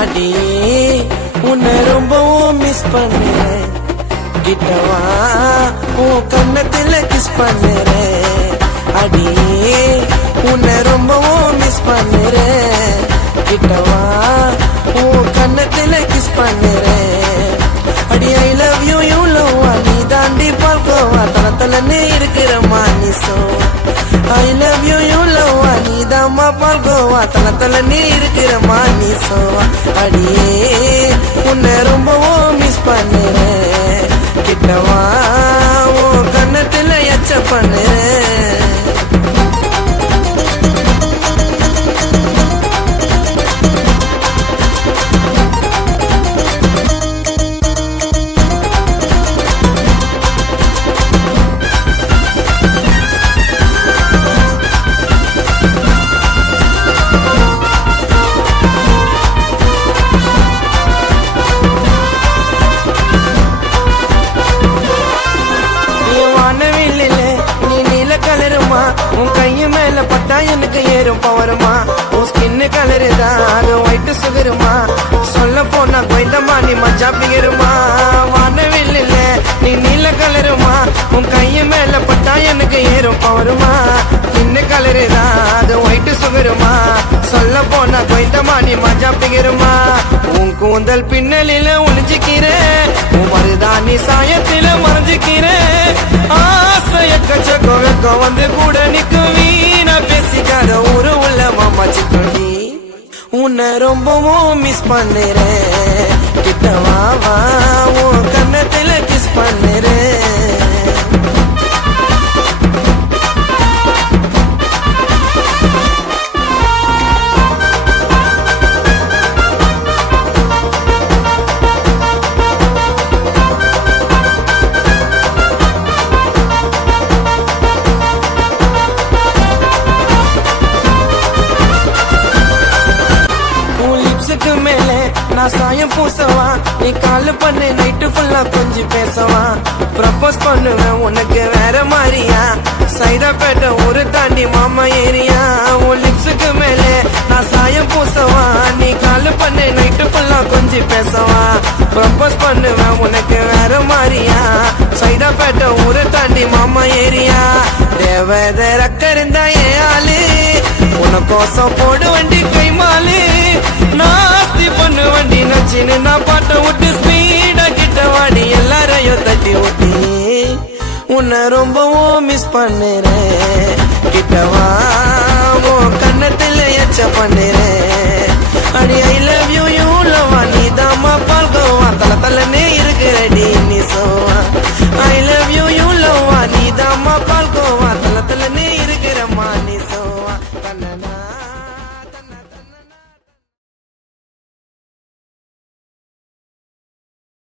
அடியே உன்னை ரொம்பவும் மிஸ் பண்ணுறேன். கிட்டவா உன் கண்ணத்துல கிஸ் பண்ணுறேன். அடியே உன்னை ரொம்பவும் மிஸ் பண்ணுறேன். கிட்டவா உன் கண்ணத்துல கிஸ் பண்ணுறேன். அடி I love you you love நீ தாண்டி பால்கோவா தளத்தலன்னு இருக்கிற மானிசோ. I love you you love நீ தாமா பால்கோவா தளத்தலன்னு இருக்கிற மானிசோ. அடியே உன்னை ரொம்பவும் மிஸ் பண்ணுறேன். கிட்டவா உன் கண்ணத்துல எச்ச பண்ணுறேன். உன் கைய மேல பட்டா எனக்கு ஏறும் பவருமா. உன் ஸ்கின்னு கலரு தான் அது ஒயிட் சுகருமா. சொல்ல போனா கொய்தமா நீ மஜா பிகருமா. வானவில் இல்ல நீ நீல கலருமா. உன் கைய மேல பட்டா எனக்கு ஏறும் பவருமா. ஸ்கின்னு கலரு தான் அது ஒயிட் சுகருமா. சொல்ல போனா கொய்தமா நீ மஜா பிகருமா. உன் கூந்தல் பின்னலில ஒளிஞ்சுக்கிறேன். உன் மருதாணி சாயத்தில மறைஞ்சுக்கிறேன். ஆசைய கச்சக்கம் வெக்கம் வந்து கூட நிக்கும். வீணா பேசிக்காத ஊரு உள்ள மாமா சிக்கி. உன்னை ரொம்பவும் மிஸ் பண்ணுறேன். கிட்டவா வா உன் கண்ணத்துல கிஸ் பண்ணுறேன். மேலே நான் சாயம் பூசவா. நீ கால் பண்ணு நைட்டு ஃபுல்லா கொஞ்சம் பேசவா. ப்ரப்போஸ் பண்ணுவேன் உனக்கு வேற மாதிரியா. சைதாப்பேட்டை ஒரு தாண்டி மாமா ஏரியா. உன் லிப்ஸுக்கு மேலே நான் சாயம் பூசவா. நீ கால் பண்ணு நைட்டு ஃபுல்லா கொஞ்சம் பேசவா. ப்ரப்போஸ் பண்ணுவேன் உனக்கு வேற மாதிரியா. சைதாப்பேட்டை ஒரு தாண்டி மாமா ஏரியா. தேவதர் அக்கறிந்தா ஏன் ஆளு. உனக்கோசம் போடு வண்டி கைமாலு. நாஸ்தி பண்ணு வண்டி நச்சின்னு நான் பாட்ட விட்டு ஸ்பீடா கிட்ட வாடி எல்லாரையும் தட்டி விட்டி. உன்னை ரொம்பவும் மிஸ் பண்ணுறேன். கிட்டவா உன் கண்ணத்துல எச்ச பண்ணுறேன். அடி I love you you love நீ தாமா பால்கோவா தல தலன்னு